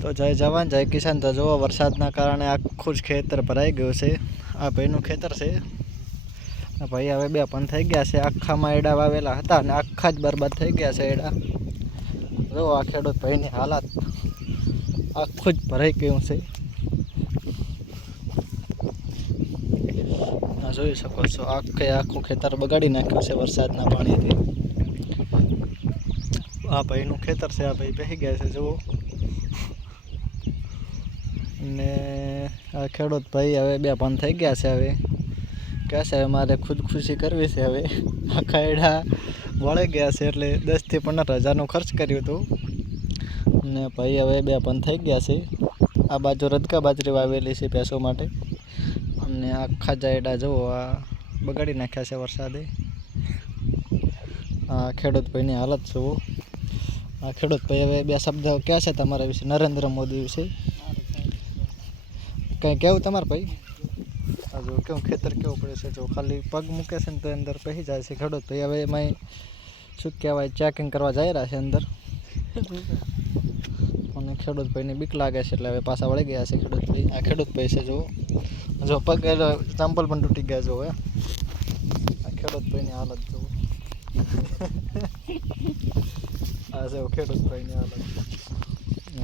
તો જય જવાન જય કિસાન. તો જુઓ વરસાદના કારણે આખું જ ખેતર ભરાઈ ગયું છે. આ ભાઈનું ખેતર છે. ભાઈ હવે બે પણ થઈ ગયા છે. આખામાં એડા વાવેલા હતા અને આખા જ બરબાદ થઈ ગયા છે એડા. જો આ ખેડૂત ભાઈની હાલત આખું જ ભરાઈ ગયું છે. જોઈ શકો છો આખું ખેતર બગાડી નાખ્યું છે વરસાદના પાણીથી. આ ભાઈનું ખેતર છે. આ ભાઈ બેસી ગયા છે જુઓ. ને આ ખેડૂત ભાઈ હવે બે પણ થઈ ગયા છે. હવે કહે છે મારે ખુદકુશી કરવી છે. હવે આખા એડા વળી ગયા છે એટલે 10,000 થી 15,000 ખર્ચ કર્યું હતું. ને ભાઈ હવે બે પણ થઈ ગયા છે. આ બાજુ રદકા બાજરી વાવેલી છે ભેંસો માટે. અને આખા જાયડા જુઓ આ બગાડી નાખ્યા છે વરસાદે. આ ખેડૂત ભાઈની હાલત જુઓ. આ ખેડૂત ભાઈ હવે બે શબ્દ ક્યાં છે તમારા વિશે, નરેન્દ્ર મોદી વિશે કંઈ કેવું તમારે ભાઈ? આ જો કેવું ખેતર કેવું પડે છે, જો ખાલી પગ મૂકે છે ને તો અંદર પહેરી જાય છે ખેડૂત ભાઈ. હવે એમાં શું કહેવાય, ચેકિંગ કરવા જઈ રહ્યા છે અંદર. અને ખેડૂત ભાઈને બીક લાગે છે એટલે હવે પાછા વળી ગયા છે ખેડૂત ભાઈ. આ ખેડૂત ભાઈ છે જો પગ ચંપલ પણ તૂટી ગયા જો. આ ખેડૂત ભાઈની હાલત જુઓ. આ છે ખેડૂત ભાઈની હાલત.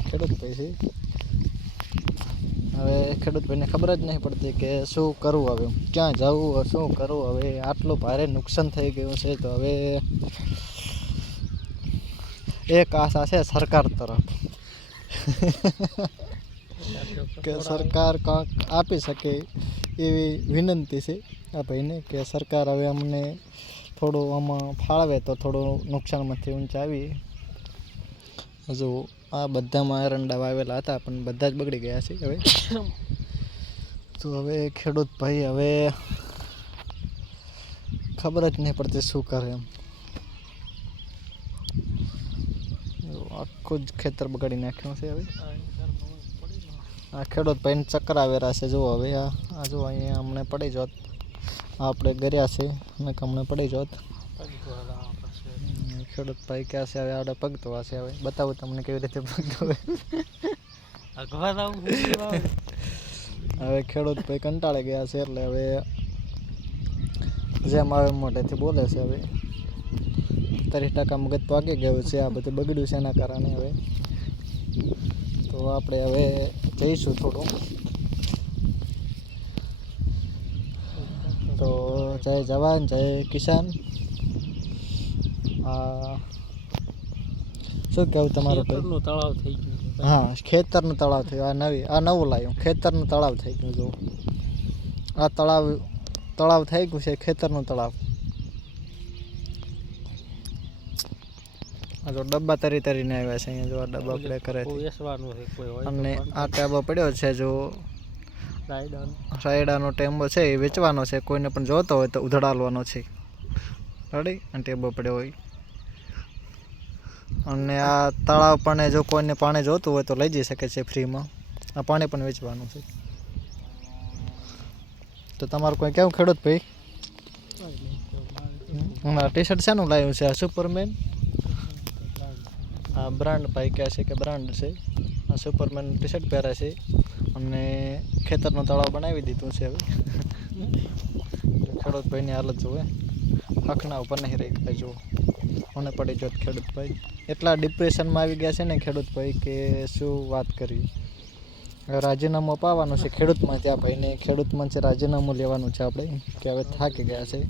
ખેડૂત ભાઈ છે. હવે ખેડૂત ભાઈને ખબર જ નહીં પડતી કે શું કરવું, હવે ક્યાં જવું, શું કરવું. હવે આટલું ભારે નુકસાન થઈ ગયું છે તો હવે એક આશા છે સરકાર તરફ કે સરકાર કાંક આપી શકે એવી વિનંતી છે આ ભાઈને કે સરકાર હવે અમને થોડું આમાં ફાળવે તો થોડું નુકસાનમાંથી ઊંચા આવીએ. હજુ આ બધામાં એરંડા વાવેલા હતા પણ બધા જ બગડી ગયા છે હવે. તો હવે ખેડૂત ભાઈ હવે ખબર જ નહીં પડતી શું કરે એમ. આખું જ ખેતર બગાડી નાખ્યું છે હવે. આ ખેડૂત ભાઈને ચક્કર આવેલા છે જુઓ. હવે આ જો અહીંયા અમને પડી જોત, આપણે ગર્યા છે અને અમને પડી જોત. ખેડૂત ભાઈ ક્યાં છે હવે આપણે પગ ધોવા છે. હવે બતાવું તમને કેવી રીતે પગ ધોવે. હવે ખેડૂત ભાઈ કંટાળી ગયા છે એટલે હવે જેમ આવે મોઢેથી બોલે છે. હવે 30% મગજ પાકી ગયું છે. આ બધું બગડ્યું છે એના કારણે. હવે તો આપણે હવે જઈશું થોડું. તો જય જવાન જય કિસાન. શું કેવું તમારું? ખેતરનું તળાવ થઈ ગયું. હા, ખેતરનું તળાવ થયું. આ નવું લાવ્યું, ખેતરનું તળાવ થઈ ગયું. જો આ તળાવ થઈ ગયું છે, ખેતરનું તળાવ. આ જો ડબ્બા તરીને આવ્યા છે અહીંયા. જો આ ડબ્બા આપણે કરે અને આ ટેબો પડ્યો છે જો રાયડાનો ટેમ્બો છે એ વેચવાનો છે. કોઈને પણ જોતો હોય તો ઉધડાલવાનો છે. રેડી? અને ટેબો પડ્યો હોય. અને આ તળાવ પણ જો કોઈને પાણી જોતું હોય તો લઈ જઈ શકે છે ફ્રીમાં. આ પાણી પણ વેચવાનું છે. તો તમારું કોઈ કેવું ખેડૂત ભાઈ? હમણાં ટી શર્ટ શેનું લાવ્યું છે? આ સુપરમેન. આ બ્રાન્ડ ભાઈ કહે છે કે બ્રાન્ડ છે. આ સુપરમેન ટી શર્ટ પહેરે છે અને ખેતરનું તળાવ બનાવી દીધું છે. હવે ખેડૂત ભાઈની હાલત જુએ. હકના ઉપર નહીં રહી કાંઈ. જુઓ મને પડી જોત ખેડૂત ભાઈ. એટલા ડિપ્રેશનમાં આવી ગયા છે ને ખેડૂત ભાઈ કે શું વાત કરવી. હવે રાજીનામું અપાવવાનું છે ખેડૂતમાં. ત્યાં ભાઈને ખેડૂતમાં છે રાજીનામું લેવાનું છે આપણે કે હવે થાકી ગયા છે.